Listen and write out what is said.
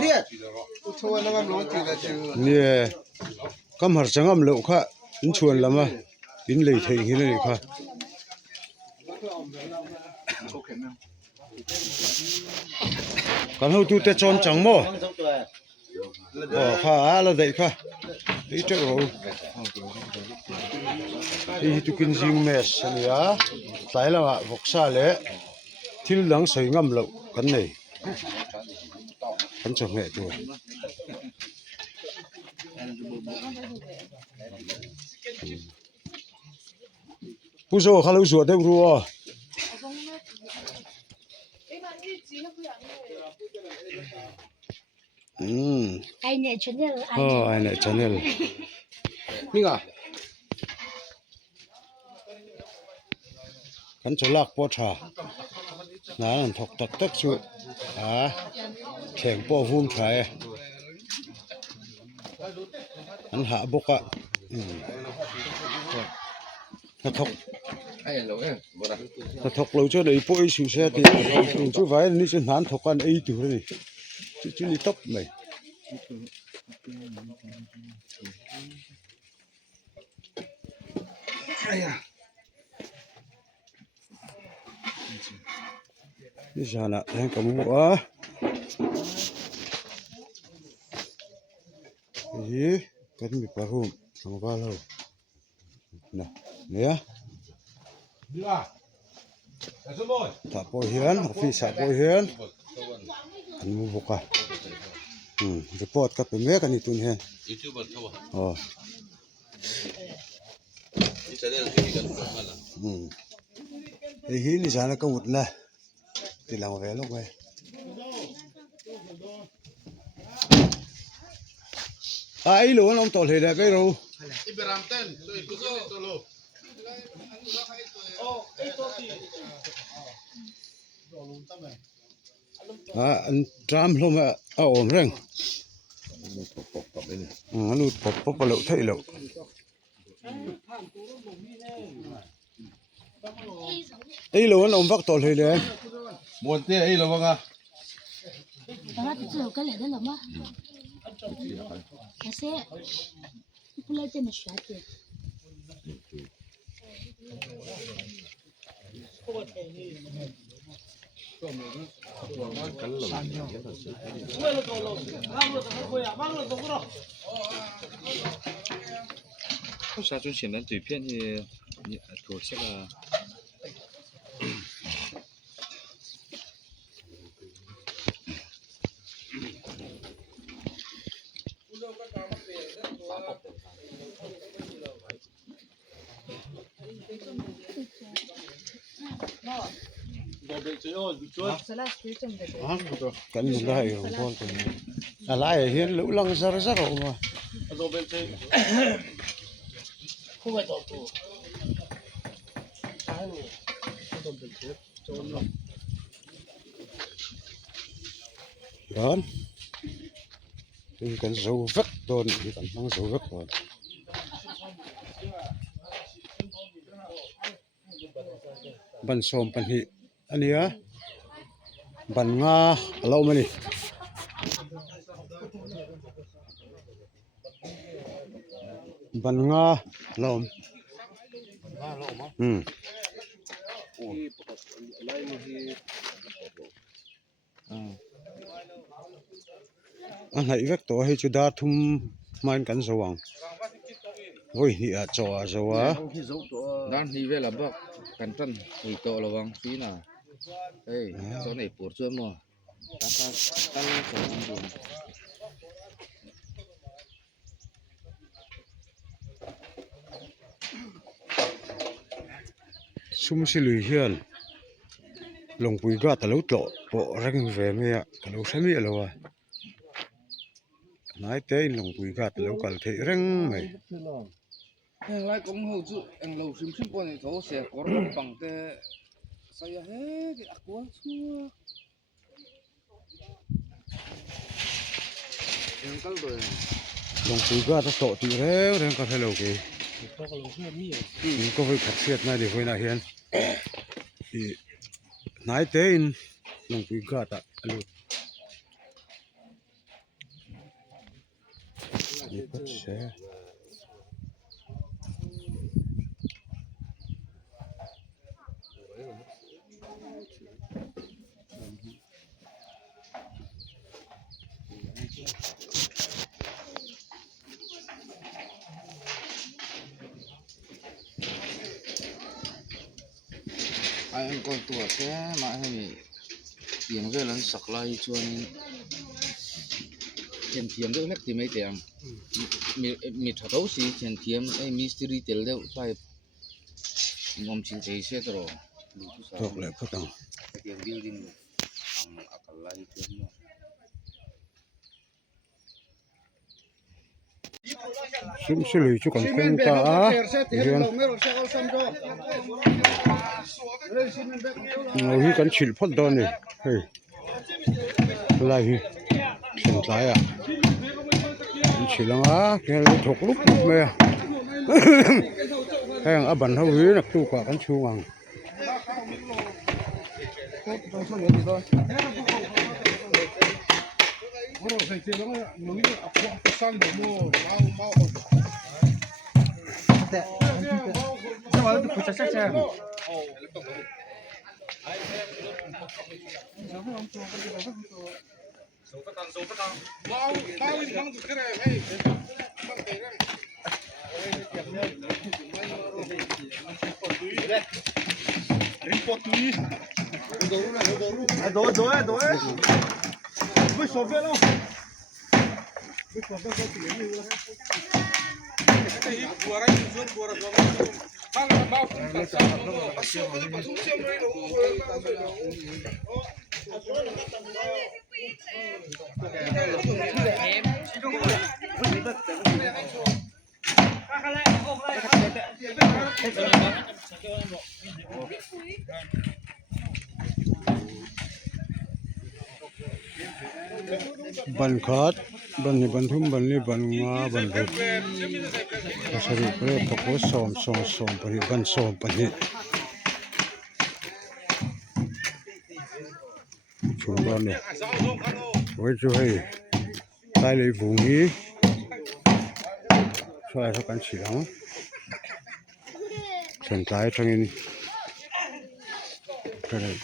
เนี่ยกำหัดจังอำเหลวค่ะอินชวนละมาอินเลยเทงหินเลยค่ะกันเฮาตูแต่จอนจังบ่ค่ะละได้ค่ะอีเจ้าอีตุกินจิงเมสเนี่ยสายละวกซาเลทิลหลังใส่งำเหลวกันนี่กันจังแม่ตัวผู้โซ่เขาสวดได้รู้อ่ะไอเน็ต channel ไอเน็ต channel นี่อ่ะกันจะลากปอชานั่นถกตักตักสุดแข่งปอฟุ้มใช้อันหาบกอ่ะถ้าถกถ้าถกเราจะได้ปอยสุเสียทีช่วยไว้นี่ฉันหันถกกันไอ้ตัวนี่จุนี่ตบไหมนี่ฉันอ่ะแทงกับมัวกันมีปลาหุ่มทำบ้าเราเนี่ยถ้าปอยเห็นออฟฟิศปอยเห็นอันมุบกะจะปอดกับเป็นแม่กันนี่ตุนเห็นอ๋อไอ้หินนี่ฉันก็อุดนะตีหลังแหวนลงไปไอ้หลวงลงต่อเลยได้ไปรู้อันตรามลงมาเอาอมแรงนูดปบเหลวไทยเหลวไอ้หลวงอมฟักต่อเลยเลยหมดที่ไอ้หลวงอ่ะแต่ว่าจะก็เลยได้หรอมั้งแต่เซ่ผู้เล่นจะมาช่วยเจ้杀猪显然嘴片也妥协了。กันนี่ได้ของพ่อตัวนี้อะไรเห็นลุลังซะซะออกมาดอนนี่กันสูวักโดนนี่กันมังสูวักโดนบันสมปันหิอันนี้อ่ะบันงาเรามานี่บันงาเราอันไหนเวกตัวให้จุดาทุ่มมันกันสว่างโอ้ยนี่อ่ะจ่อจ่อนั่นนี่เวลาบอกกันต้นหีโตระวังฟีน่ะเฮ้ยตอนไหนปวดช่วยมั้งตั้งสองดูซุ่มสิลุยเฮียนลงปุยก็ตะลุตโลปอรังเวเมียตะลุใช้มีอะไรวะนายเต้ลงปุยก็ตะลุกัลเทรังไหมยังไงก็หูจุยังเราซิมซิมปนเขาเสียก่อนปังแต่saya di aku semua yang kalau lồng cùi ga ta tọt từ réo đang có thể lâu kì có phải cắt xiết này để với này hiện thì nãy tên lồng cùi ga ta luôn นี่ปัดเสไอ้คนตัวแค่มาให้เตียงเวลันสักลายชวนเทียมเทียมเด็กเล็กที่ไม่เตียงมีทารสีเทียมเทียมไอ้มิสตรีเตลเด็กไปงอมชินใจเสียตลอด ตกเลยพ่อตัง เตียงบิวดิ้งอักลายชวน ซุ่มสิลุยจุกันเป็นตาเรียนเราฮีกันฉิลพอดอนนี่เฮ้ยอะไรฮีเส้นสายอ่ะฉิลอ่ะแค่เราถกลุกไหมอ่ะแห้งอับันเท่านี้นักตู้กว่ากันชูงังบันขาดบันนี่บันทุ่มบันนี่บันงาบันเด็กสรุปเลยตะโกสอมปริบันสอมปนิช่วงนั้นเนี่ยไว้ช่วยตายเลยบุงี้ช่วยสักกันสิลังสนใจทั้งนี้ก็เลย